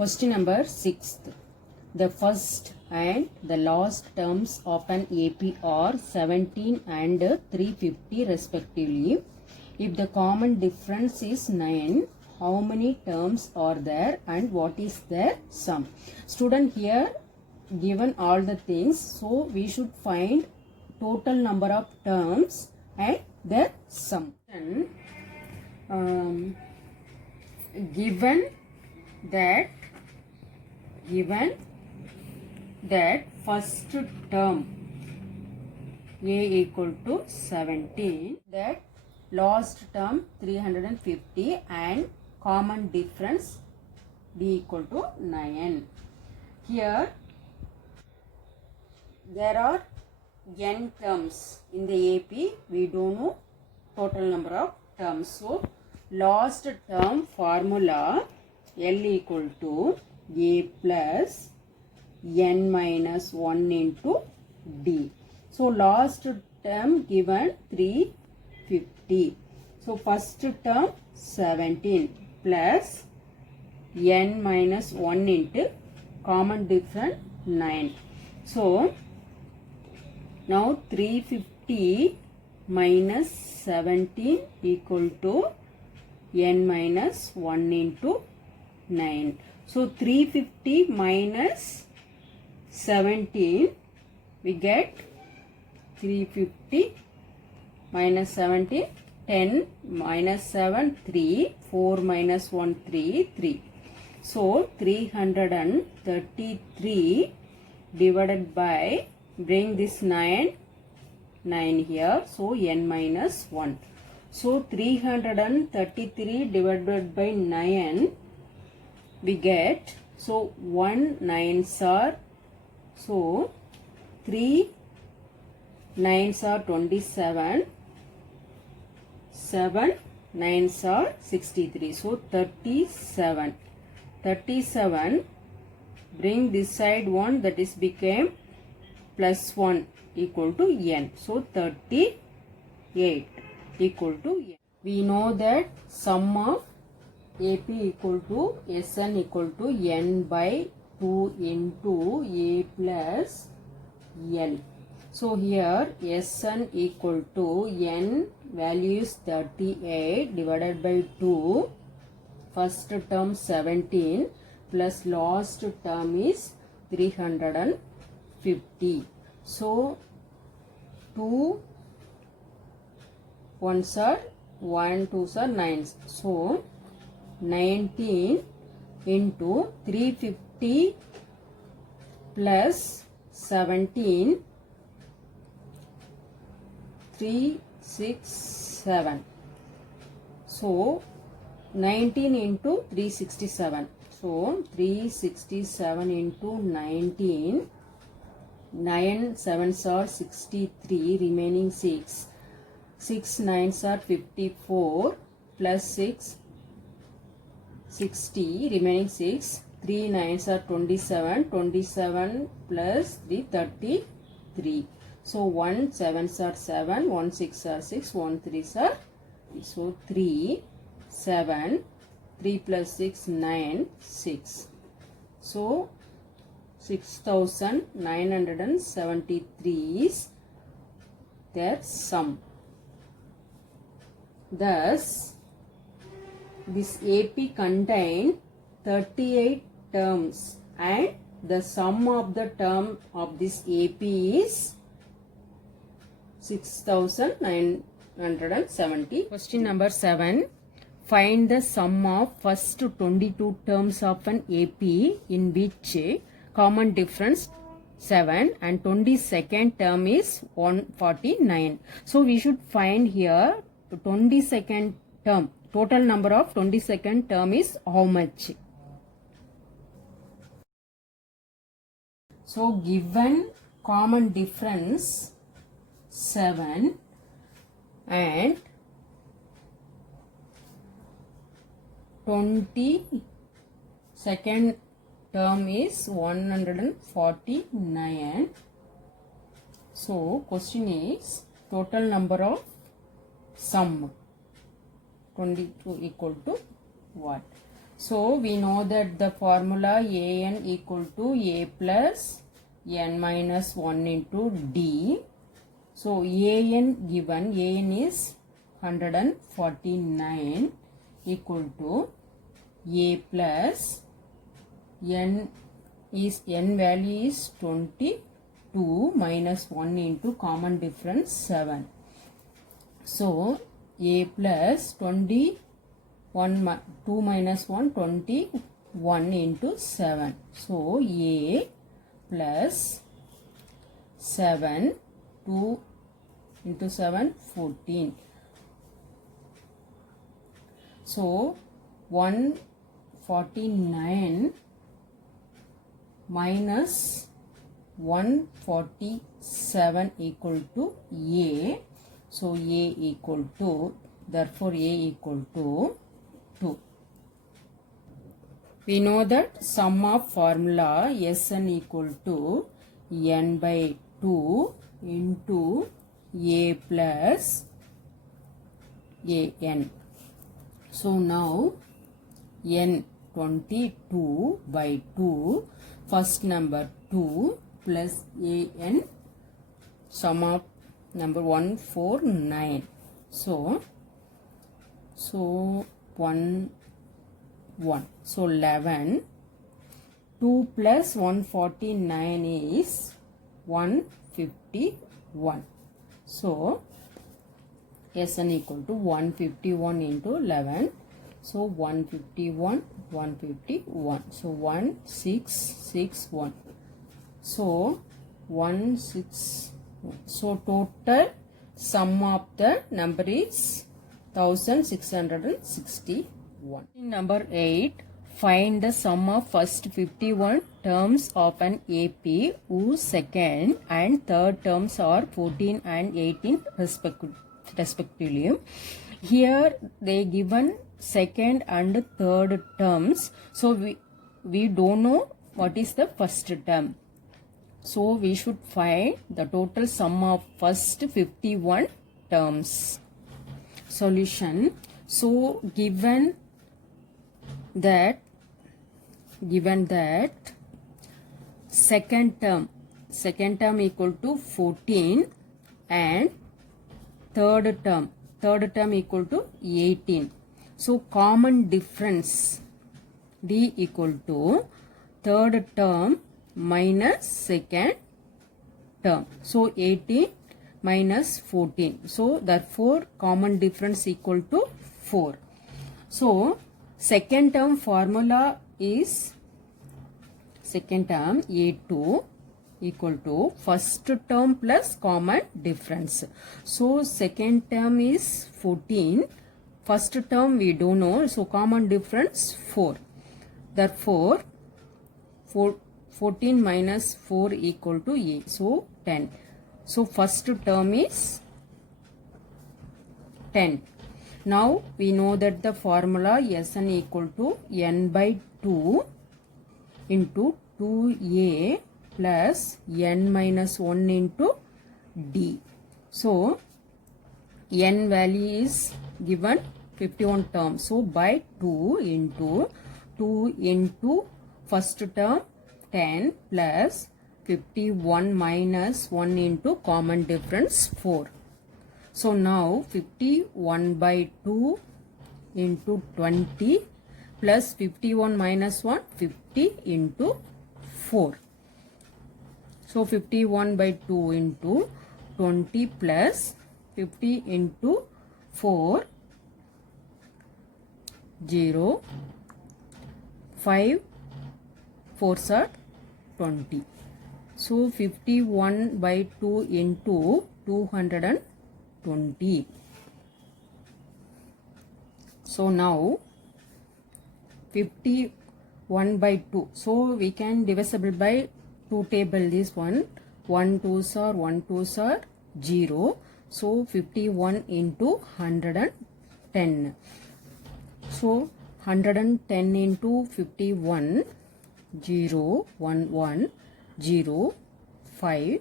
Question number 6. The first and the last terms of an AP are 17 and 350 respectively. If the common difference is 9, how many terms are there and what is their sum? Student, here given all the things, so we should find total number of terms and their sum. Given that first term a equal to 17, that last term 350 and common difference b equal to 9. Here there are n terms in the AP. We don't know total number of terms. So last term formula L equal to A plus n minus 1 into D. So last term given 350. So first term 17 plus n minus 1 into common difference 9. So now 350 minus 17 equal to n minus 1 into 9. So 350 minus 17, we get 350 minus 17, 10 minus 7, 3, 4 minus 1, 3, 3. So 333 divided by, bring this 9 here, so n minus 1. So 333 divided by 9, we get, so 1 9s are, so 3 9s are 27, 7 9s are 63, so 37. 37, bring this side 1, that is became plus 1 equal to n. So 38 equal to n. We know that sum of AP equal to Sn equal to n by 2 into A plus L. So here Sn equal to n value is 38 divided by 2. First term 17 plus last term is 350. So 2 ones are 1, 2s are 9s. So 19 into 350 plus 17, 367. So 19 into 367. So 367 into 19, 9 7s are 63, remaining 6. 6 9s are 54 plus 6, 60, remaining 6. 3 9s are 27, 27 plus 3, 33. So 1 7s are 7, 1 6 are 6, 1 3s are, so 3, 7, 3 plus 6, 9, 6. So 6973 is their sum. Thus, this AP contained 38 terms and the sum of the term of this AP is 6970. Question number 7. Find the sum of first 22 terms of an AP in which common difference 7 and 22nd term is 149. So we should find here the 22nd term. Total number of 22nd term is how much? So given common difference 7 and 22nd term is 149. So question is total number of sum 22 equal to what? So we know that the formula an equal to a plus n minus 1 into d. So an given, an is 149 equal to a plus n value is 22 minus 1 into common difference 7. So a plus 2 minus 1 21 into 7. So a plus 7 2 into 7 14. So 149 minus 147 equal to a. So a equal to, therefore a equal to 2. We know that sum of formula Sn equal to n by 2 into a plus an. So now n 22 by 2, first number 2 plus an, sum of number 149. So 1 1. So 11. 2 plus 149 is 151. So Sn equal to 151 into 11. So 151, 151. So 1661. So 161. So total sum of the number is 1661. Number 8. Find the sum of first 51 terms of an AP whose second and third terms are 14 and 18 respectively. Here they given second and third terms. So we don't know what is the first term. So we should find the total sum of first 51 terms. Solution. So given that second term equal to 14 and third term equal to 18. So common difference d equal to third term minus second term. So 18 minus 14. So therefore common difference equal to 4. So second term formula is second term a2 equal to first term plus common difference. So second term is 14. First term we don't know. So common difference 4. Therefore 14 minus 4 equal to a. So 10. So first term is 10. Now we know that the formula Sn equal to n by 2 into 2a plus n minus 1 into d. So n value is given 51 terms. So by 2 into first term 10 plus 51 minus 1 into common difference 4. So now 51 by 2 into 20 plus 51 minus 1, 50 into 4. So 51 by 2 into 20 plus 50 into 4, 0, 5, 4s are 20. So 51 by 2 into 220. So now 51 by 2. So we can divisible by 2 table this one. 1 2s are 0. So 51 into 110. So 110 into 51, 0, 1, 1, 0, 5,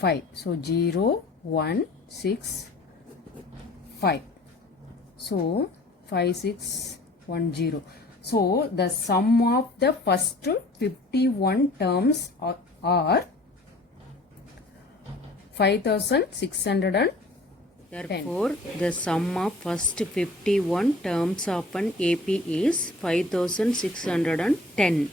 5. So 0, 1, 6, 5. So 5, 6, 1, 0. So the sum of the first 51 terms are 5610. Therefore, the sum of first 51 terms of an AP is 5610.